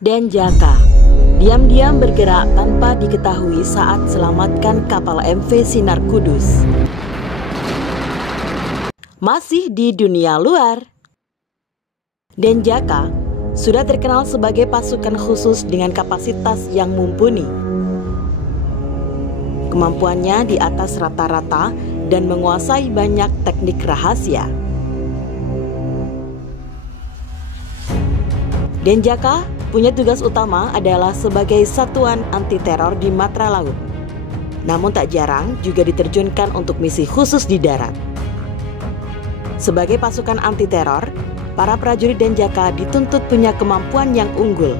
Denjaka diam-diam bergerak tanpa diketahui saat selamatkan kapal MV Sinar Kudus. Masih di dunia luar, Denjaka sudah terkenal sebagai pasukan khusus dengan kapasitas yang mumpuni. Kemampuannya di atas rata-rata dan menguasai banyak teknik rahasia. Denjaka punya tugas utama adalah sebagai satuan anti-teror di matra laut. Namun tak jarang juga diterjunkan untuk misi khusus di darat. Sebagai pasukan anti-teror, para prajurit Denjaka dituntut punya kemampuan yang unggul.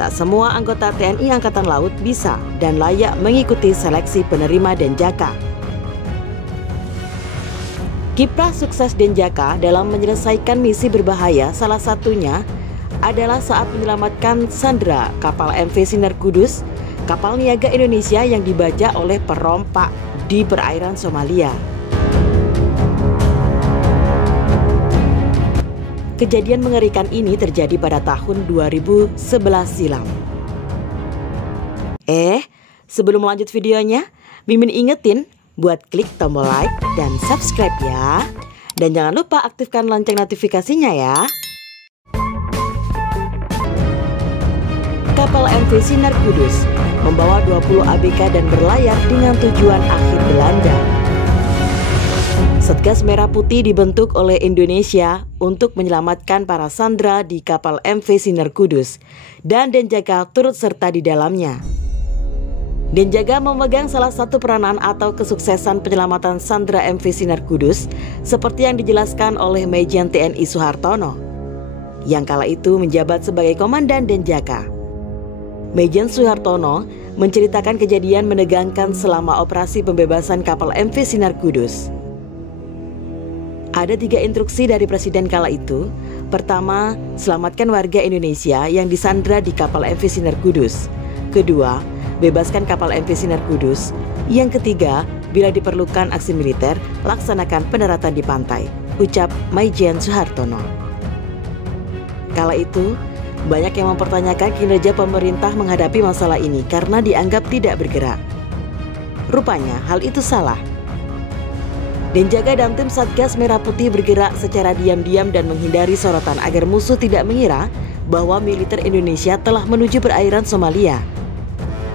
Tak semua anggota TNI Angkatan Laut bisa dan layak mengikuti seleksi penerima Denjaka. Kiprah sukses Denjaka dalam menyelesaikan misi berbahaya salah satunya adalah saat menyelamatkan sandera kapal MV Sinar Kudus, kapal niaga Indonesia yang dibajak oleh perompak di perairan Somalia. Kejadian mengerikan ini terjadi pada tahun 2011 silam. Sebelum lanjut videonya, Mimin ingetin buat klik tombol like dan subscribe ya. Dan jangan lupa aktifkan lonceng notifikasinya ya. Kapal MV Sinar Kudus membawa 20 ABK dan berlayar dengan tujuan akhir Belanda. Satgas Merah Putih dibentuk oleh Indonesia untuk menyelamatkan para sandera di kapal MV Sinar Kudus, dan Denjaka turut serta di dalamnya. Denjaka memegang salah satu peranan atau kesuksesan penyelamatan sandera MV Sinar Kudus seperti yang dijelaskan oleh Majen TNI Suhartono, yang kala itu menjabat sebagai Komandan Denjaka. Majen Suhartono menceritakan kejadian menegangkan selama operasi pembebasan kapal MV Sinar Kudus. Ada 3 instruksi dari Presiden kala itu. Pertama, selamatkan warga Indonesia yang disandra di kapal MV Sinar Kudus. Kedua, bebaskan kapal MV Sinar Kudus. Yang ketiga, bila diperlukan aksi militer, laksanakan pendaratan di pantai, ucap Majen Suhartono. Kala itu, banyak yang mempertanyakan kinerja pemerintah menghadapi masalah ini karena dianggap tidak bergerak. Rupanya, hal itu salah. Denjaka dan tim Satgas Merah Putih bergerak secara diam-diam dan menghindari sorotan agar musuh tidak mengira bahwa militer Indonesia telah menuju perairan Somalia.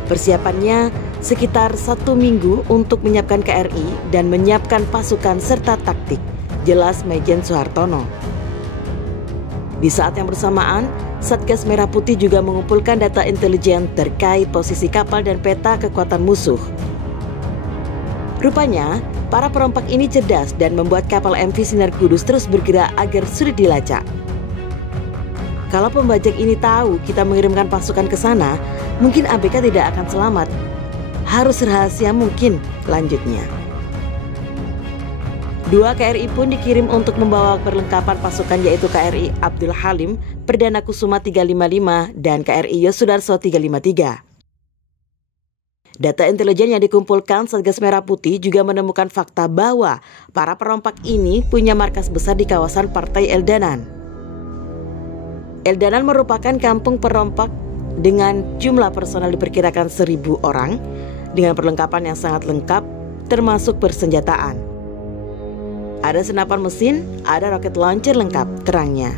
Persiapannya sekitar 1 minggu untuk menyiapkan KRI dan menyiapkan pasukan serta taktik, jelas Majen Suhartono. Di saat yang bersamaan, Satgas Merah Putih juga mengumpulkan data intelijen terkait posisi kapal dan peta kekuatan musuh. Rupanya, para perompak ini cerdas dan membuat kapal MV Sinar Kudus terus bergerak agar sulit dilacak. Kalau pembajak ini tahu kita mengirimkan pasukan ke sana, mungkin ABK tidak akan selamat. Harus rahasia mungkin, lanjutnya. 2 KRI pun dikirim untuk membawa perlengkapan pasukan, yaitu KRI Abdul Halim Perdana Kusuma 355 dan KRI Yosudarso 353. Data intelijen yang dikumpulkan Satgas Merah Putih juga menemukan fakta bahwa para perompak ini punya markas besar di kawasan Partai Eldanan. Eldanan merupakan kampung perompak dengan jumlah personel diperkirakan 1.000 orang dengan perlengkapan yang sangat lengkap termasuk persenjataan. Ada senapan mesin, ada roket launcher lengkap, terangnya.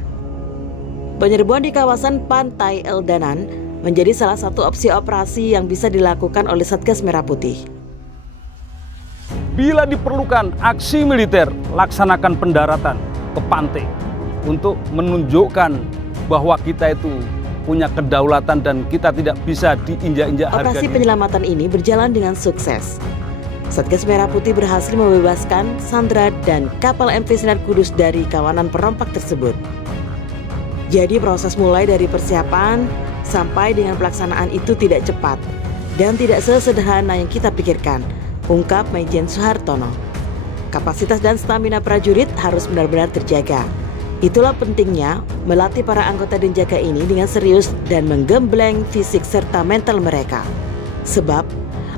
Penyerbuan di kawasan Pantai Eldanan menjadi salah satu opsi operasi yang bisa dilakukan oleh Satgas Merah Putih. Bila diperlukan aksi militer, laksanakan pendaratan ke pantai untuk menunjukkan bahwa kita itu punya kedaulatan dan kita tidak bisa diinjak-injak harga diri. Operasi penyelamatan ini berjalan dengan sukses. Satgas Merah Putih berhasil membebaskan sandera dan kapal MV Sinar Kudus dari kawanan perompak tersebut. Jadi proses mulai dari persiapan sampai dengan pelaksanaan itu tidak cepat dan tidak sesederhana yang kita pikirkan, ungkap Majen Suhartono. Kapasitas dan stamina prajurit harus benar-benar terjaga. Itulah pentingnya melatih para anggota Denjaka ini dengan serius dan menggembleng fisik serta mental mereka. Sebab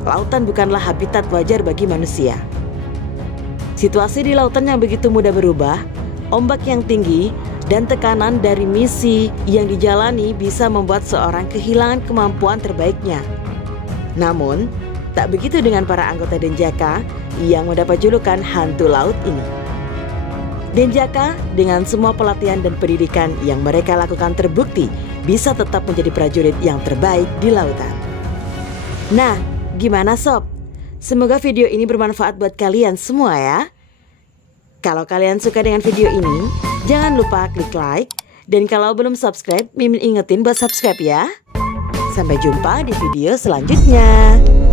lautan bukanlah habitat wajar bagi manusia. Situasi di lautan yang begitu mudah berubah, ombak yang tinggi, dan tekanan dari misi yang dijalani bisa membuat seorang kehilangan kemampuan terbaiknya. Namun, tak begitu dengan para anggota Denjaka yang mendapat julukan hantu laut ini. Denjaka dengan semua pelatihan dan pendidikan yang mereka lakukan terbukti bisa tetap menjadi prajurit yang terbaik di lautan. Nah, gimana sob? Semoga video ini bermanfaat buat kalian semua ya. Kalau kalian suka dengan video ini, jangan lupa klik like. Dan kalau belum subscribe, Mimin ingetin buat subscribe ya. Sampai jumpa di video selanjutnya.